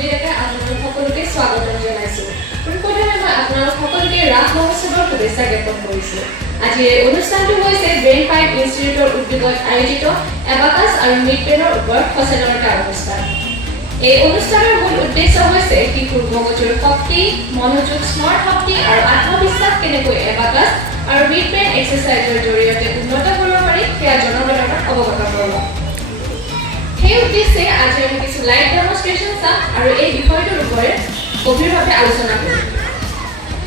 ডেকা আপোনালোক সকলোকে স্বাগতম জনাইছো। প্ৰথমে মই আপোনালোক সকলোকে ৰাস মহোৎসৱৰ শুভেচ্ছা জ্ঞাপন কৰিছো। আজি এই অনুষ্ঠানটো হৈছে ব্ৰেইন ফাইট ইনষ্টিটিউটৰ উদ্যোগত আয়োজিত এবাকাছ আৰু মিডব্ৰেইনৰ ওপৰত সচেতনতা অনুষ্ঠান। এই অনুষ্ঠানৰ মূল উদ্দেশ্য হৈছে শিশুৰ মগজুৰ শক্তি, মনোযোগ, স্মৰণ শক্তি আৰু আত্মবিশ্বাস কেনেকৈ এবাকাছ আৰু মিডব্ৰেইন এক্সাৰচাইজৰ জৰিয়তে উন্নত কৰিব পাৰি সেয়া জনসাধাৰণক অৱগত কৰোৱা। সেই উদ্দেশ্যে আজি আমি কিছু লাইভ ডেমনষ্ট্ৰেশ্যন চাম আৰু এই বিষয়টোৰ ওপৰত গভীৰভাৱে আলোচনা কৰিম।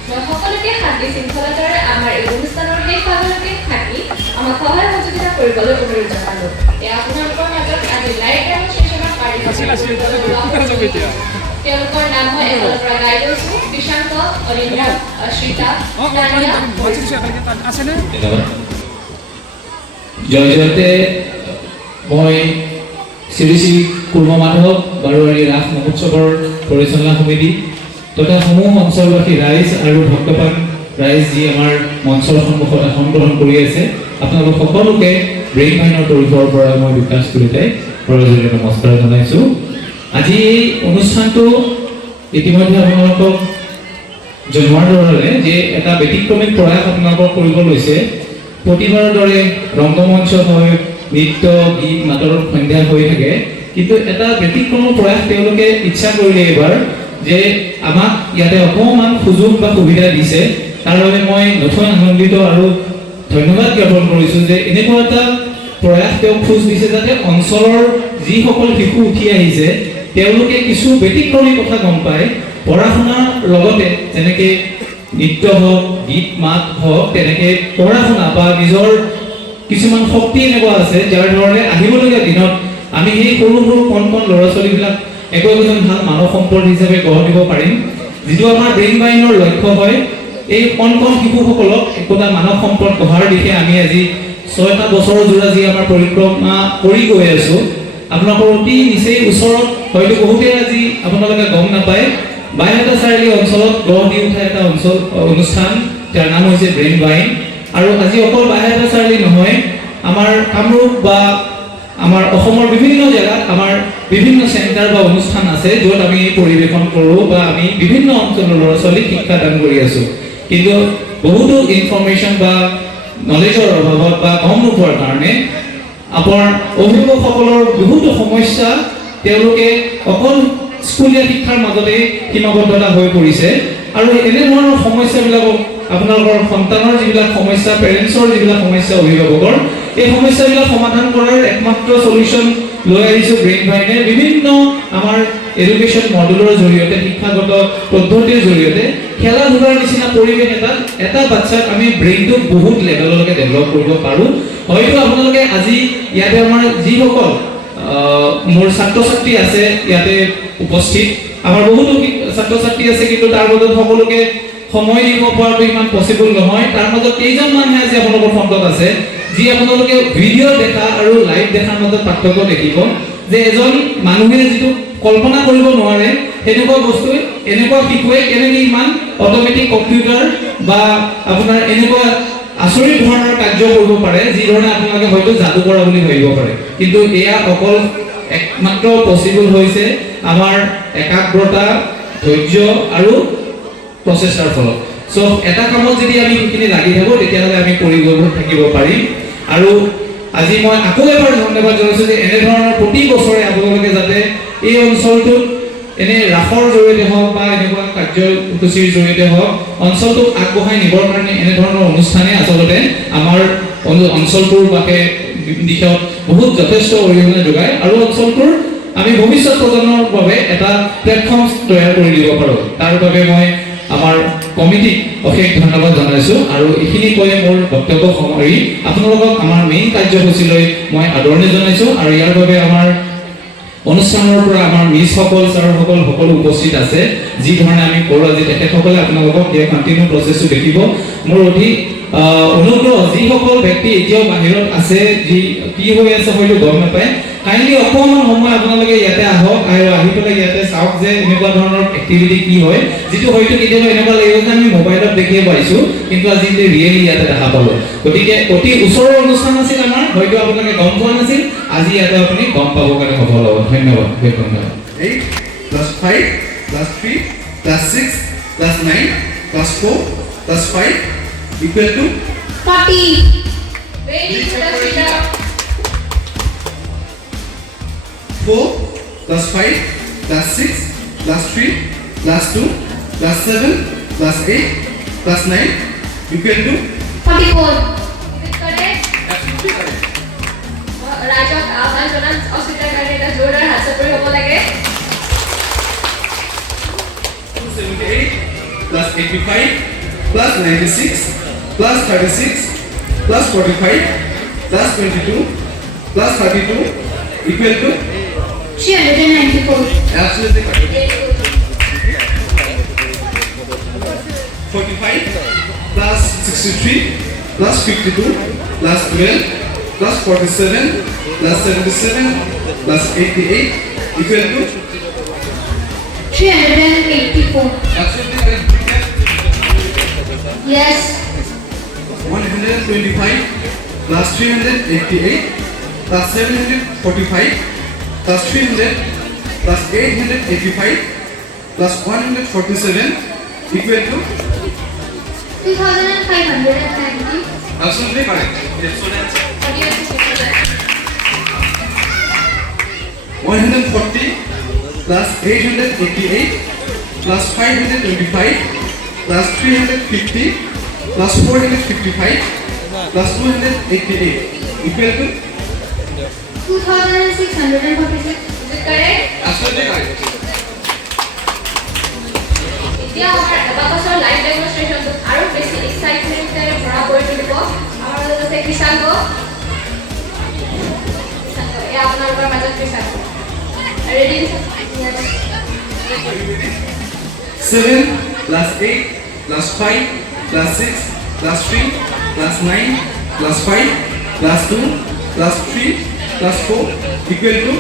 মই সকলোকে শান্তি শৃংখলতাৰে আমাৰ এই অনুষ্ঠানৰ শেষ ভাগলৈকে থাকি আমাক সহায় সহযোগিতা কৰিবলৈ অনুৰোধ জনালোঁ। এয়া আপোনালোকৰ মাজত আজি লাইভ ডেমনষ্ট্ৰেশ্যনৰ তেওঁলোকৰ নাম মই এফালৰ পৰা গাই লৈছোঁ বিশান্ত, অনিন্দ্ৰা, অশ্ৰিতা, জয় জয়তে মই শ্ৰী শ্ৰী কুৰ্ম মাধৱ বাৰোৱাৰী ৰাস মহোৎসৱৰ পৰিচালনা সমিতি তথা সমূহ অঞ্চলবাসী ৰাইজ আৰু ভক্তপ্ৰাণ ৰাইজ যি আমাৰ মঞ্চৰ সন্মুখত আসন গ্ৰহণ কৰি আছে, আপোনালোক সকলোকে ব্ৰেইন ফাইনৰ তৰফৰ পৰা মই বিকাশ কলিতাই সৰজৰে নমস্কাৰ জনাইছোঁ। আজি এই অনুষ্ঠানটো ইতিমধ্যে আপোনালোকক জনোৱাৰ দৰে যে এটা ব্যতিক্ৰমিক প্ৰয়াস আপোনালোকক কৰিব লৈছে। প্ৰতিবাৰৰ দৰে ৰংগমঞ্চ হয়, নৃত্য, গীত, নাটৰ সন্ধ্যা হৈ থাকে, কিন্তু এটা ব্যতিক্ৰম প্ৰয়াস তেওঁলোকে ইচ্ছা কৰিলে এইবাৰ যে আমাক ইয়াতে অকণমান সুযোগ বা সুবিধা দিছে। তাৰ বাবে মই নথৈ আনন্দিত আৰু ধন্যবাদ জ্ঞাপন কৰিছোঁ যে এনেকুৱা এটা প্ৰয়াস তেওঁ খোজ দিছে যাতে অঞ্চলৰ যিসকল শিশু উঠি আহিছে তেওঁলোকে কিছু ব্যতিক্ৰমী কথা গম পায়। পঢ়া শুনাৰ লগতে যেনেকৈ নৃত্য হওক, গীত মাত হওক, তেনেকৈ পঢ়া শুনা বা নিজৰ কিছুমান শক্তি এনেকুৱা আছে যাৰ ধৰণে আহিবলগীয়া দিনত আমি সেই সৰু সৰু কণ কণ ল'ৰা ছোৱালীবিলাক একোজন ভাল মানৱ সম্পদ হিচাপে গঢ় দিব পাৰিম। যিটো আমাৰ ব্ৰেইন ফাইনৰ লক্ষ্য হয়, এই কণ কণ শিশুসকলক একোটা মানৱ সম্পদ গঢ়াৰ দিশে আমি আজি 6টা বছৰ জোৰা যি আমাৰ পৰিক্ৰমা কৰি গৈ আছোঁ। আপোনালোকৰ অতি নিচেই ওচৰত হয়তো বহুতে আজি আপোনালোকে গম নাপায়, বাইহাটা চাৰিআলি অঞ্চলত গঢ় দি উঠা এটা অনুষ্ঠান যাৰ নাম হৈছে ব্ৰেইন ফাইন। আৰু আজি অকল বাইহাটা চাৰিআলি নহয়, আমাৰ কামৰূপ বা আমাৰ অসমৰ বিভিন্ন জেগাত আমাৰ বিভিন্ন চেণ্টাৰ বা অনুষ্ঠান আছে য'ত আমি পৰিৱেশন কৰোঁ বা আমি বিভিন্ন অঞ্চলৰ ল'ৰা ছোৱালীক শিক্ষাদান কৰি আছোঁ। কিন্তু বহুতো ইনফৰ্মেশ্যন বা নলেজৰ অভাৱত বা গম নোপোৱাৰ কাৰণে আপোনাৰ অভিভাৱকসকলৰ বহুতো সমস্যা, তেওঁলোকে অকল স্কুলীয়া শিক্ষাৰ মাজতে সীমাবদ্ধতা হৈ পৰিছে। আৰু এনেধৰণৰ সমস্যাবিলাকক আপোনালোকৰ সন্তানৰ যিবিলাক সমস্যা, পেৰেণ্টছৰ যিবিলাক সমস্যা, অভিভাৱকৰ এই সমস্যাবিলাক সমাধান কৰাৰ একমাত্ৰ সলিউশ্যন লৈ আহিছোঁ ব্ৰেইন ফাইনে। বিভিন্ন আমাৰ এডুকেশ্যন মডেলৰ জৰিয়তে, শিক্ষাগত পদ্ধতিৰ জৰিয়তে খেলা ধূলাৰ নিচিনা পৰিৱেশ এটা বাচ্চাক আমি ব্ৰেইনটোক বহুত লেভেললৈকে ডেভেলপ কৰিব পাৰোঁ। হয়তো আপোনালোকে আজি ইয়াতে আমাৰ যিসকল মোৰ ছাত্ৰ ছাত্ৰী আছে ইয়াতে উপস্থিত, আমাৰ বহুতো ছাত্ৰ ছাত্ৰী আছে, কিন্তু তাৰ মাজত সকলোকে সময় দিব পৰাটো ইমান পচিবল নহয়। তাৰ মাজত কেইজন মানুহে আজি আপোনালোকৰ ফ্ৰণ্টত আছে যি আপোনালোকে ভিডিঅ' দেখা আৰু লাইভ দেখাৰ মাজত পাৰ্থক্য দেখিব যে এজন মানুহে যিটো কল্পনা কৰিব নোৱাৰে সেনেকুৱা বস্তু এনেকুৱা শিশুৱে কেনেকৈ ইমান অট'মেটিক কম্পিউটাৰ বা আপোনাৰ এনেকুৱা আচৰিত ধৰণৰ কাৰ্য কৰিব পাৰে যি ধৰণে আপোনালোকে হয়তো যাদু কৰা বুলি ভাবিব পাৰে। কিন্তু এয়া অকল একমাত্ৰ পচিবল হৈছে আমাৰ একাগ্ৰতা, ধৈৰ্য আৰু প্ৰচেষ্টাৰ ফলত। চ' এটা কামত যদি আমি সেইখিনি লাগি থাকোঁ তেতিয়াহ'লে আমি কৰি গৈ থাকিব পাৰিম। আৰু আজি মই আকৌ এবাৰ ধন্যবাদ জনাইছোঁ যে এনেধৰণৰ প্ৰতি বছৰে আপোনালোকে যাতে এই অঞ্চলটোত এনে ৰাসৰ জৰিয়তে হওক বা এনেকুৱা কাৰ্যসূচীৰ জৰিয়তে হওক অঞ্চলটোক আগবঢ়াই নিবৰ কাৰণে এনেধৰণৰ অনুষ্ঠানে আচলতে আমাৰ অঞ্চলটোৰ বাবে দিশত বহুত যথেষ্ট অৰিহণা যোগায় আৰু অঞ্চলটোৰ আমি ভৱিষ্যত প্ৰজন্মৰ বাবে এটা প্লেটফৰ্ম তৈয়াৰ কৰি দিব পাৰোঁ। তাৰ বাবে মই আমাৰ কমিটিক অশেষ ধন্যবাদ জনাইছোঁ। আৰু এইখিনি কৈ মোৰ বক্তব্য সামৰি আপোনালোকক আমাৰ মেইন কাৰ্যসূচীলৈ মই আদৰণি জনাইছোঁ। আৰু ইয়াৰ বাবে আমাৰ অনুষ্ঠানৰ পৰা আমাৰ মিছসকল, ছাৰসকল সকলো উপস্থিত আছে। যি ধৰণে আমি কৰোঁ আজি তেখেতসকলে আপোনালোকক এই কণ্টিনিউ প্ৰচেছটো দেখিব। মোৰ অধিক অনুগ্ৰহ, যিসকল ব্যক্তি এতিয়াও বাহিৰত আছে, যি কি হৈ আছে হয়তো গম নাপায়, কাইণ্ডলি অকণমান সময় আপোনালোকে ইয়াতে আহক আৰু আহি পেলাই ইয়াতে চাওক যে এনেকুৱা ধৰণৰ এক্টিভিটি কি হয়, যিটো হয়তো কেতিয়াবা এনেকুৱা লাগিব যে আমি মোবাইলত দেখিয়ে পাইছোঁ কিন্তু আজি ৰিয়েলি ইয়াতে দেখা পালোঁ। গতিকে অতি ওচৰৰ অনুষ্ঠান আছিল আমাৰ, হয়তো আপোনালোকে গম পোৱা নাছিল, আজি ইয়াতে আপুনি গম পাবৰ কাৰণে সফল হ'ব। ধন্যবাদ, ধন্যবাদ। plus 5 plus 3 plus 6 plus 9 plus 4 plus 5 equal to 40. Very good, Ashita. 4 plus 5 plus 6 plus 3 plus 2 plus 7 plus 8 plus 9 equal to 44. Is it correct? absolutely correct. Rajat, aapna jonan Ashita karne eta jorar hat sapori hobo lage. 278 plus 85 plus 96 plus 36 plus 45 plus 22 plus 32 equal to 394. absolutely correct. Very good. 45 plus 63 plus 52 plus 12 plus 47 plus 77 plus 88 equal to 384. absolutely correct. Yes. 125 plus 388 plus 745 plus 300 plus 885 plus 147 equal to 2590. absolutely correct. Yes, so that's What do you have to say for that? 140 plus 888 plus 525 plus 350 plus 455 plus 288 equal to 2646. Is it correct? absolutely correct. এতিয়া আমাৰ এবাকছৰ live ডেমনষ্ট্ৰেশ্যনটো আৰু বেছি এক্সাইটমেণ্টেৰে ভৰা কৰি তুলিব আমাৰ মাজত আছে কৃষাংক। এয়া আপোনালোকৰ মাজত কৃষাংক। Ready? 7 plus 8 plus 5 plus 6 plus 3 plus 9 plus 5 plus 2 plus 3 plus 4 equal to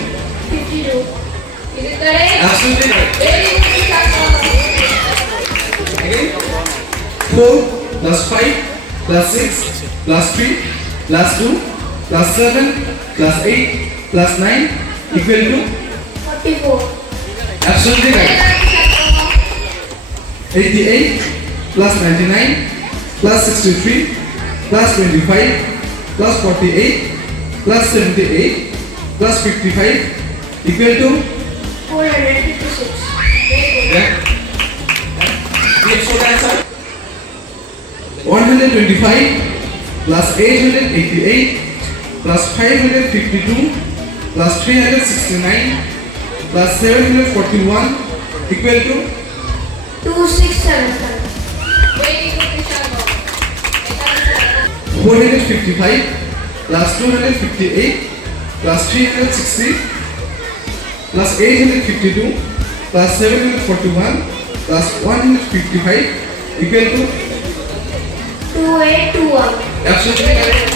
52. Is it correct? absolutely correct. Very good, Kৃষাংক. Again 4 plus 5 plus 6 plus 3 plus 2 plus 7 plus 8 plus 9 equal to 44. absolutely Very correct. good, Kৃষাংক. 88 plus 99 plus 63 plus 25 plus 48 plus 78 plus 55 equal to 456. Very good. yeah. Yes, so that's it. 125 plus 888 plus 552 plus 369 plus 741 equal to 2675. Very good, Kৃষাংক. 455 plus 258 plus 360 plus 852 plus 741 plus 155 equal to 2821. absolutely correct.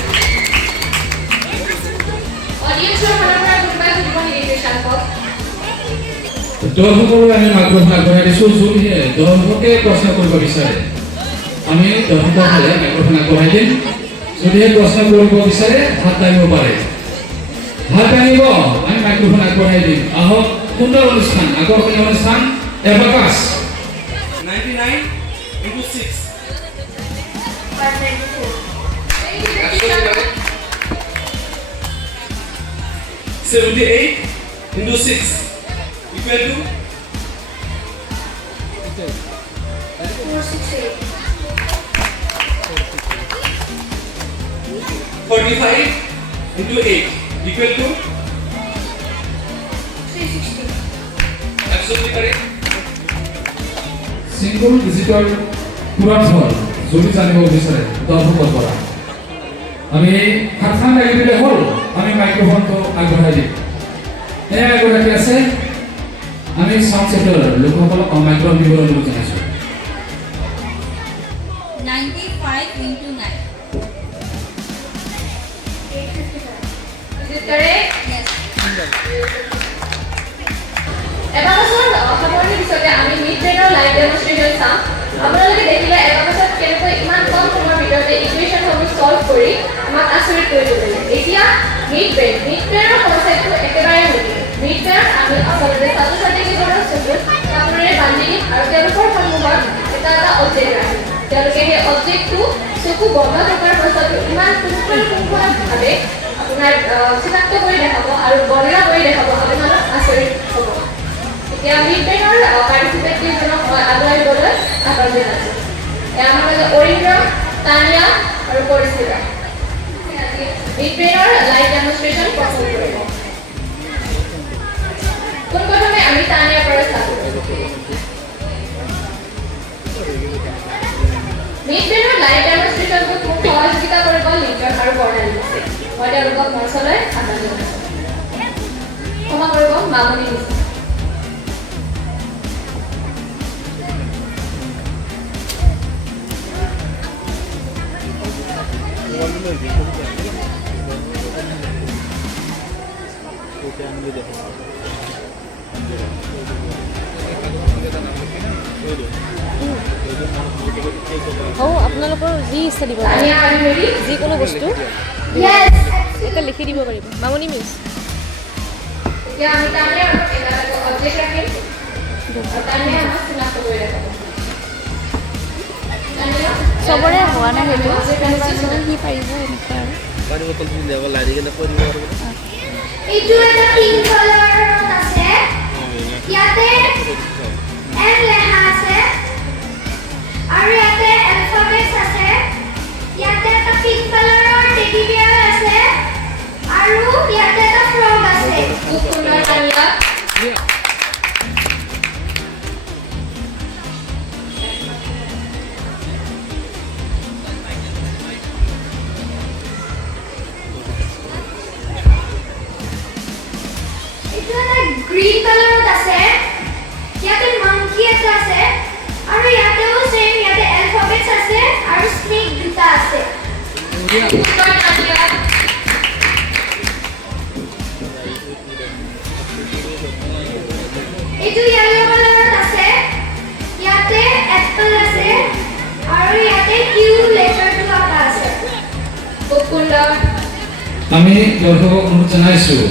Audience ৰ ফালৰ পৰা কোনোবাই সুধিব নেকি কৃষাংকক? দৰ্শকৰো আমি microphone আগবঢ়াই দিছোঁ যোনে দৰ্শকে প্ৰশ্ন কৰিব বিচাৰে আমি দৰ্শকৰ ফালে মাইক্ৰফোন আগবঢ়াই দিম যদিহে প্ৰশ্ন কৰিব বিচাৰে হাত দাঙিব পাৰে হাত দাঙিব আমি মাইক্ৰফোন আগবঢ়াই দিম আহক সুন্দৰ অনুষ্ঠান আকৰ্ষণীয় অনুষ্ঠান abacus 99 into 6 594. Very good, absolutely কৃষাংক. correct. 78 into 6 equal to 468. 45 into 8 equal to 360. absolutely correct. Single ডিজিটৰ পূৰণ ফল যদি জানিব বিচাৰে দৰ্শকৰ পৰা আমি হাতখন লাগি দিলে হ'ল আমি মাইক্ৰফোনটো আগবঢ়াই দিম এনে এগৰাকী আছে আমি চাউণ্ড চেণ্টাৰৰ লোকসকলক মাইক্ৰফোন দিবলৈ অনুৰোধ জনাইছোঁ 95 into 9. 855. Is it correct? Yes. এবাকছৰ সামৰণিৰ পিছতে আমি মিড ব্ৰেডৰ লাইভ ডেমনষ্ট্ৰেশ্যন চাম আপোনালোকে দেখিলে এবাকছত কেনেকৈ ইমান কম সময়ৰ ভিতৰতে ইকুৱেশ্যনসমূহ সলভ কৰি আমাক আচৰিত কৰি তুলিলে এতিয়া মিড ব্ৰেডৰ সমস্যাটো একেবাৰে নিদিয়ে মিড পেয়াৰ আমি আচলতে ছাত্ৰ ছাত্ৰীসকলৰ চকুত কাপোৰেৰে বান্ধি আৰু তেওঁলোকৰ সন্মুখত এটা অবজেক্ট ৰাখে তেওঁলোকে সেই অবজেক্টটো চকু বন্ধ থকাৰ পাছতো ইমান পুংখানুপুংখভাৱে আপোনাৰ চিনাক্ত কৰি দেখাব আৰু বৰ্ণনা কৰি দেখাব আপোনালোক আচৰিত হ'ব এতিয়া মিড পেয়াৰৰ পাৰ্টিচিপেট কেইজনক মই আগুৱাই দিবলৈ আহ্বান জনাইছোঁ এয়া আমাৰ মাজত অৰিন্দ্ৰ তানিয়া আৰু পৰিস্মিতা মিড পেয়াৰৰ লাইভ ডেমনষ্ট্ৰেশ্যন পাৰফৰ্ম কৰিব পোনপ্ৰথমে আমি তানিয়াৰ পৰা ষ্টাৰ্ট কৰিছোঁ মিড পেয়াৰৰ লাইভ ডেমনষ্ট্ৰেশ্যনটোত মোক সহযোগিতা কৰিব লিংকন আৰু বৰ্ণালী আছে মই তেওঁলোকক মঞ্চলৈ আহ্বান জনাইছোঁ ক্ষমা কৰিব মামনি মিছ আপোনালোকৰ যি ইচ্ছা দিব তানিয়া আৰু হেৰি যিকোনো বস্তু এটা লিখি দিব পাৰিব মামনি মিছ এতিয়া আমি তানিয়াৰ এটা অবজেক্ট ৰাখিম আৰু তানিয়া আমাক চিনাক্ত কৰি দেখাব তানিয়া চবৰে হোৱা নাই সেইটো সি পাৰিব এনেকুৱা আৰু পানী বটল তুমি যাব লাৰি কেনে কৰিব পাৰিব এইটো এটা পিংক কালাৰত আছে ইয়াতে এম লেখা আছে আৰু ইয়াতে এলফাবেটছ আছে ইয়াতে এটা পিংক কালাৰৰ টেডি বিয়াৰ আছে আৰু ইয়াতে এটা ফ্ৰগ আছে খুব সুন্দৰ তানিয়া এইটো এটা গ্ৰীণ কালাৰত আছে ইয়াতে মাংকি এটা আছে আৰু ইয়াতেও সেম ইয়াতে এলফাবেটছ আছে আৰু স্নেক দুটা আছে সুন্দৰ তানিয়া এইটো ইয়েলো কালাৰত আছে ইয়াতে এপল আছে আৰু ইয়াতে কিউ লেটাৰটো এটা আছে খুব সুন্দৰ আমি দৰ্শকক অনুৰোধ জনাইছোঁ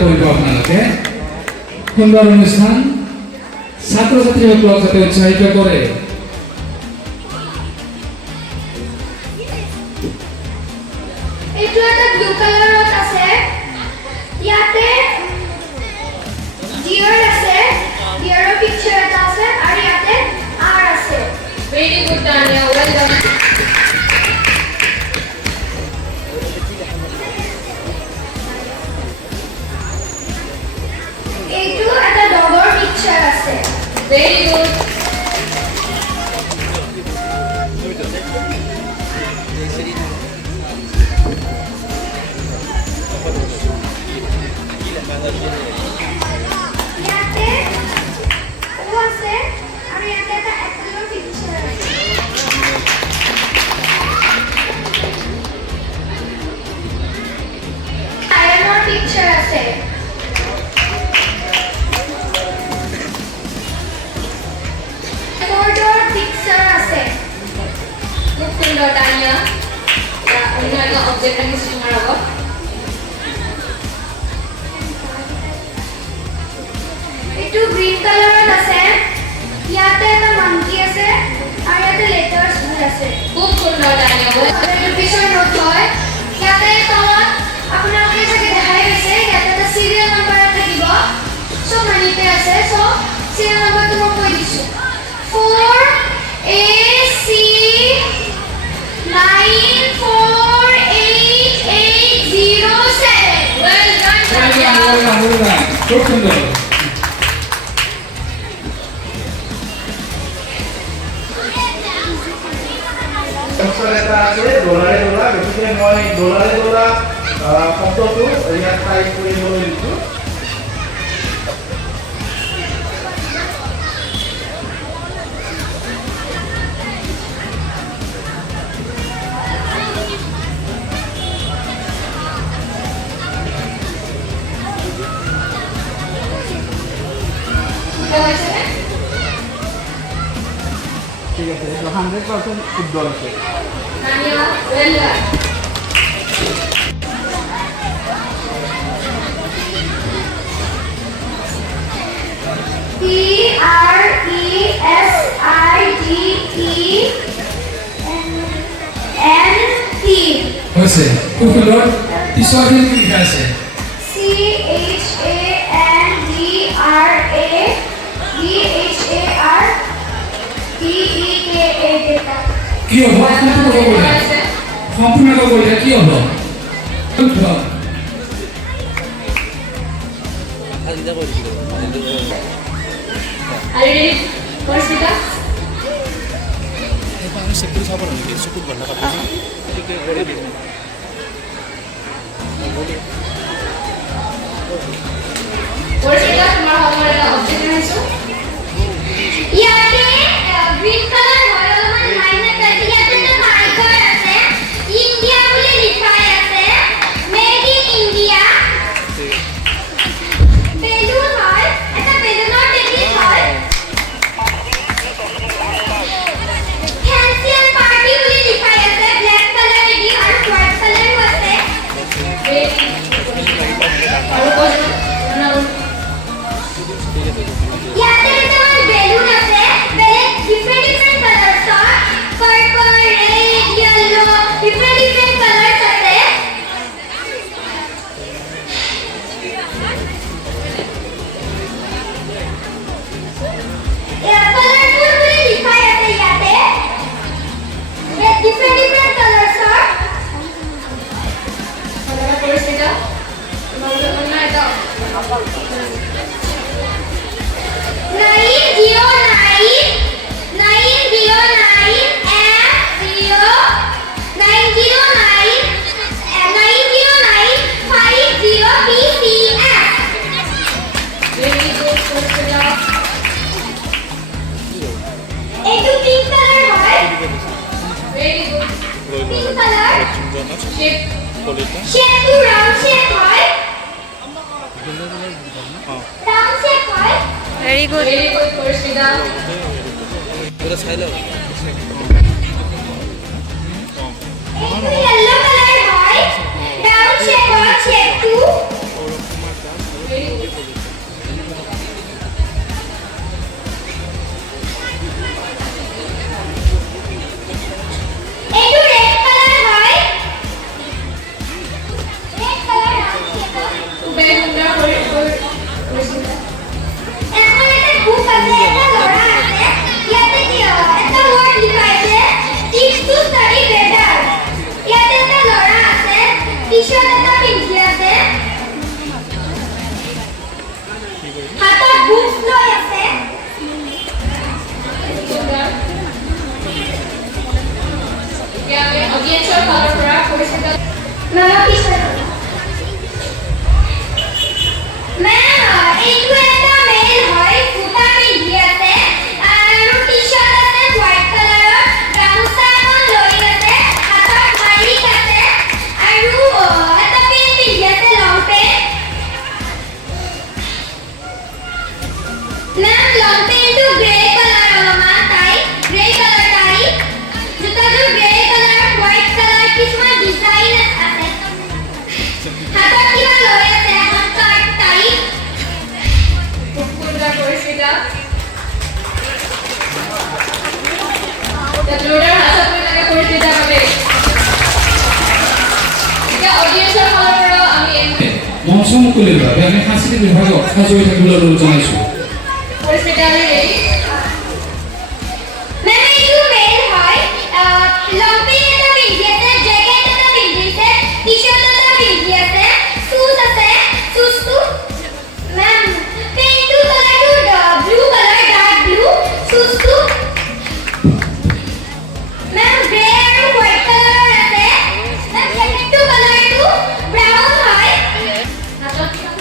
কৰিব আপোনালোকে সুন্দৰ অনুষ্ঠান ছাত্ৰ ছাত্ৰীসকলক যাতে উৎসাহিত কৰে এইটো এটা ব্লু কালাৰত আছে ইয়াতে ডিয়াৰ আছে ডিয়াৰৰ পিকচাৰ এটা আছে আৰু ইয়াতে আৰ আছে ভেৰি গুড তানিয়া ৱেল ডান এইটো এটা ডগৰ পিকচাৰ আছে ভেৰি গুড ইয়াতে ও আছে আৰু ইয়াতে এটা এপলৰ পিকচাৰ আছে আইৰণৰ পিকচাৰ আছে বৰ্ডৰ পিকচাৰ আছে খুব সুন্দৰ তানিয়া এতিয়া অন্য এটা অবজেক্ট ৰাখিছোঁ তোমাৰ আগত এইটো গ্ৰীণ কালাৰত আছে ইয়াতে এটা মাংকি আছে আৰু ইয়াতে লেটাৰ্ছবোৰ আছে খুব সুন্দৰ তানিয়া এইটো পিছৰ নোট হয় ইয়াতে তলত আপোনালোকে চাগে দেখাই গৈছে ইয়াতে এটা চিৰিয়েল নাম্বাৰ থাকিব চব মানিতে আছে চব চিৰিয়েল নাম্বাৰটো মই কৈ দিছোঁ 4AC9488807 ৱেল ডান তানিয়া খুব সুন্দৰ অপচন এটা আছে ডলাৰে ডলাৰ গতিকে মই ডলাৰে ডলাৰ শব্দটো ইয়াত টাইপ কৰিবলৈ দিছোঁ ঠিক আছে 100% শুদ্ধ আছে তানিয়া ৱেল ডান হৈছে খুব সুন্দৰ পিছৰ খিনি কি লিখা আছে CHANDRADEKA কি হ'ব সম্পূৰ্ণ কৰিলে কি হ'ব আজিদা কৰি দিলো Are you ready, Porshita? আমি সেক্টৰ চাব নাকি চকুত বন্ধ কাটি ঠিক কৰি দিম Porshita, তোমাৰ হোমৱৰ্ক এটা অবজেক্ট আনিছো ইয়াতে গ্ৰীন কালাৰ হয় অলপমান মাইনাছ আছে ইয়াতে এটা মাৰ্কাৰ আছে ইণ্ডিয়া বুলি লিখা আছে মেড ইন ইণ্ডিয়া বেলুন হয় এটা বেলুনৰ টেকিং হয় ফ্যান্সি এণ্ড পাৰ্টি বুলি লিখা আছে ব্লেক কালাৰ দি আৰু হোৱাইট কালাৰো আছে আৰু কৈছো ইয়াতে এটা বেলুন আছে বেলেগ ডিফাৰেণ্ট কালাৰ্ছৰ purple red yellow different colours আছে কালাৰফুল বুলি লিখা আছে ইয়াতে ডিফাৰেণ্ট কালাৰ্ছৰ Porshita, তোমালোকে অন্য এটা 90950BCF Very good, Porshita. এইটো পিংক কালাৰ হয় Very good. Pink colour Shape. শেপটো ৰাউন্ড শেপ হয় ৰাউন্ড শেপ হয় Very good. Very good, Porshita. পুৰো চাই লও এইটো yellow কালাৰ হয় ৰাউন্ড শেপ হয় শেপটো Very good. এইটো red কালাৰ হয় red কালাৰ ৰাউন্ড শেপ হয় Very সুন্দৰ Porshita. এখন এটা বুক আছে এটা ল'ৰা আছে ইয়াতে এটা ৱৰ্ড লিখা আছে টিপস টু ষ্টাডি বেটাৰ ইয়াতে এটা ল'ৰা আছে টি-শাৰ্ট এটা পিন্ধি আছে হাতত বুক লৈ আছে সুন্দৰ। এতিয়া আমি অডিয়েন্সৰ ফালৰ পৰা Porshita মামা টি-শাৰ্ট মেম এইটো এটা মেল হয় ফুটা পিন্ধি আছে আৰু টি-শাৰ্ট আছে হোৱাইট কালাৰৰ গামোচা এখন লৈ আছে হাতত মালিক আছে আৰু এটা পেন পিন্ধি আছে লং পেন মেম লং পেনটো গ্ৰে কালাৰ অলপমান তাই গ্ৰে কালাৰ তাই জোতাযোৰ গ্ৰে কালাৰ হোৱাইট কালাৰ কিছুমান ডিজাইন আছে হাতত কিবা লৈ আছে এখন কাৰ্ড তাই খুব সুন্দৰ Porshita. এতিয়া জোৰদাৰ হাত চাপৰি লাগে Porshita বাবে। এতিয়া অডিয়েন্সৰ ফালৰ পৰা আমি মঞ্চ মুকলিৰ বাবে আমি সাংস্কৃতিক বিভাগক সাজু হৈ থাকিবলৈ অনুৰোধ জনাইছোঁ Porshita আমি ready? মেম এইটো মেল হয় লং পেন এটা পিন্ধি আছে জেকেট এটা পিন্ধিছে টি-শাৰ্ট এটা পিন্ধি আছে শুজ আছে শুজটো মেম পেনটো কালাৰটো ব্লু কালাৰ ডাৰ্ক ব্লু শুজটো মেম গ্ৰে আৰু হোৱাইট কালাৰৰ আছে মেম জেকেটটো কালাৰটো ব্ৰাউন হয় হাতত কিবা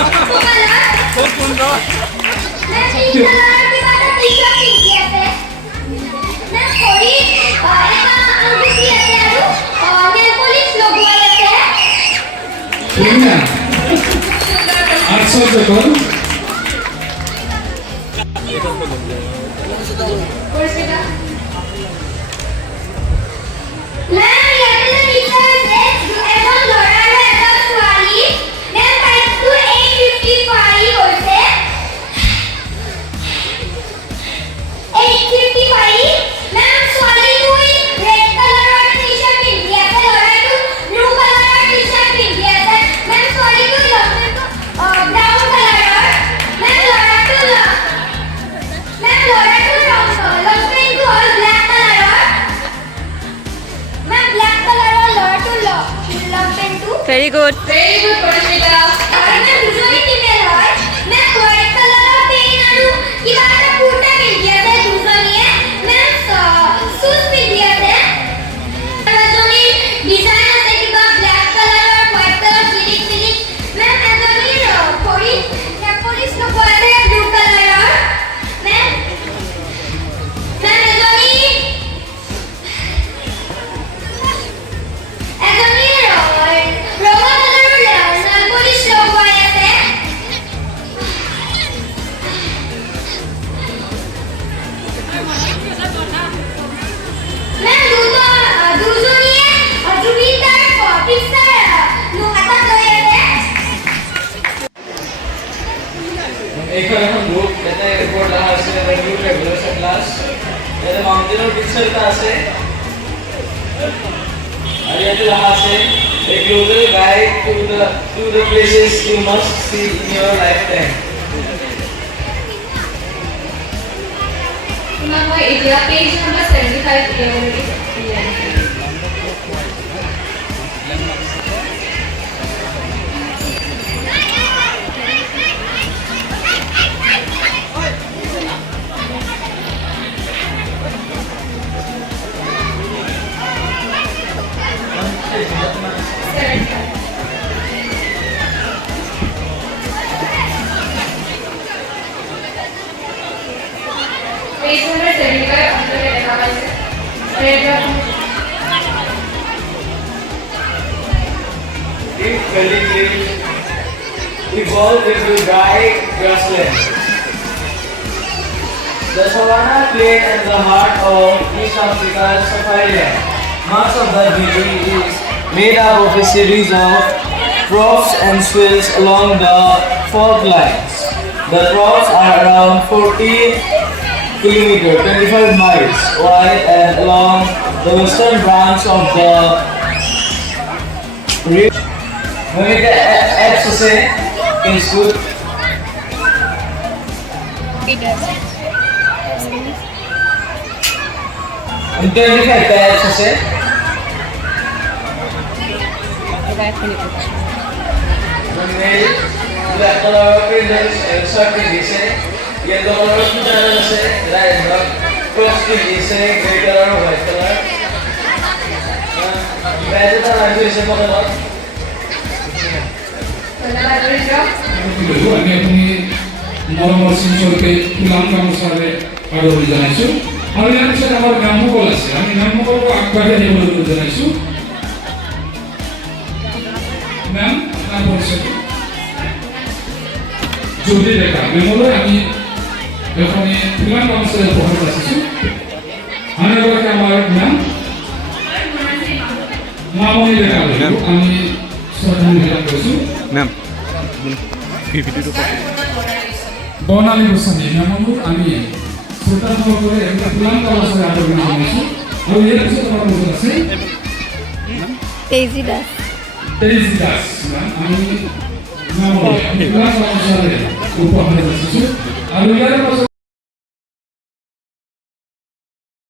খুব সুন্দৰ Ma'am, pink color কিবা এটা t-shirt পিন্ধি আছে। Ma'am, ভৰিত এটা আঙুঠি আছে আৰু nail polish লগোৱাই আছে। ধুনীয়া আশ্চৰ্যকৰ পৰিস্মিতা Ma'am, ইয়াতে যে লিখা আছে, এজন ল'ৰা আৰু এজন ছোৱালী। Ma'am, প্ৰাইচটো 855 হৈছে। 855 Ma'am, ছোৱালীটোৱে red কালাৰৰ t-shirt পিন্ধি আছে, ল'ৰাটো blue কালাৰৰ t-shirt পিন্ধি আছে। Ma'am, ছোৱালীটোৰ লংপেণ্টটো brown কালাৰৰ। Ma'am, ল'ৰাটোৰ লংপেণ্টটো হ'ল black কালাৰৰ। Ma'am, black কালাৰৰ ল'ৰাটোৰ লংপেণ্টটো। Very good very good Parismita Ma'am, দুজনী female হয়। Ma'am, white কালাৰৰ পেন আৰু কিবা এটা কুৰ্তা পিন্ধি আছে দুজনীয়ে। Ma'am, shoes পিন্ধি আছে। এজনী design আছে কিবা black কালাৰৰ, white কালাৰ জিলিক। Ma'am, এজনীৰ ভৰিত nail polish লগোৱা আছে blue কালাৰৰ। Ma'am, এজনীৰ ৰঙা কালাৰৰ nail polish লগোৱাই আছে। Ma'am, দুজনীয়ে জুবিতাৰ পিকচাৰ এটা লৈ আছে। এইখন এখন গ্ৰুপ ইয়াতে ৰিপৰ্ট অহা আছে গ্ৰুপ ৰেগুলাৰ ক্লাছ ইয়াতে মাউণ্টেইনৰ পিকচাৰ এটা আছে আৰু ইয়াতে অহা আছে a global guide to the places you must see in your lifetime. তোমাক মই এতিয়া পেজ নম্বৰ 75 উলিয়াবলৈ पेज नंबर 75 अंदर लिखा हुआ है paragraph Deep Valley Creek evolved into dry grassland. The savanna plain in the heart of East Africa's safari land. Much of the region is made up of a series of troughs and swells along the fault lines. The troughs are around 40 kilometers, 25 miles wide and along the western branch of the river. When it acts as a good. Internet acts as a black color printers and circle is a yellow color printer is a red color cross string is a gray color white color red color is a color ধন্যবাদ বীৰেন্দ্ৰ আমি আপুনি নৰমৰ শিলচৰকে ফুলাম গামোচাৰে আদৰণি জনাইছোঁ আৰু ইয়াৰ পিছত আমাৰ গ্ৰামসকল আছে আমি গ্ৰামসকলক আগবাঢ়ি আহিবলৈ জনাইছোঁ মেম আপোনাৰ পৰিচয়টো জ্যোতি ডেকা মেমলৈ আমি এখনি ফুলাম গামোচাৰে উপহাৰ ৰাখিছোঁ আন এগৰাকী আমাৰ মেম মামনি ডেকা আমি শ্ৰদ্ধাঞ্জলি জ্ঞাপন কৰিছোঁ মেম ভিডিঅ'টো বৰ্ণালী গোস্বামী মেমক আমি শ্ৰোতাসকলে এটা ফুলাম গামোচাৰে আদৰণি জনাইছোঁ আৰু ইয়াৰ পিছত আমাৰ লগত আছে তেজী দাস আমি ফুলাম গামোচাৰে উপহাৰ ৰাখিছোঁ আৰু ইয়াৰ পাছত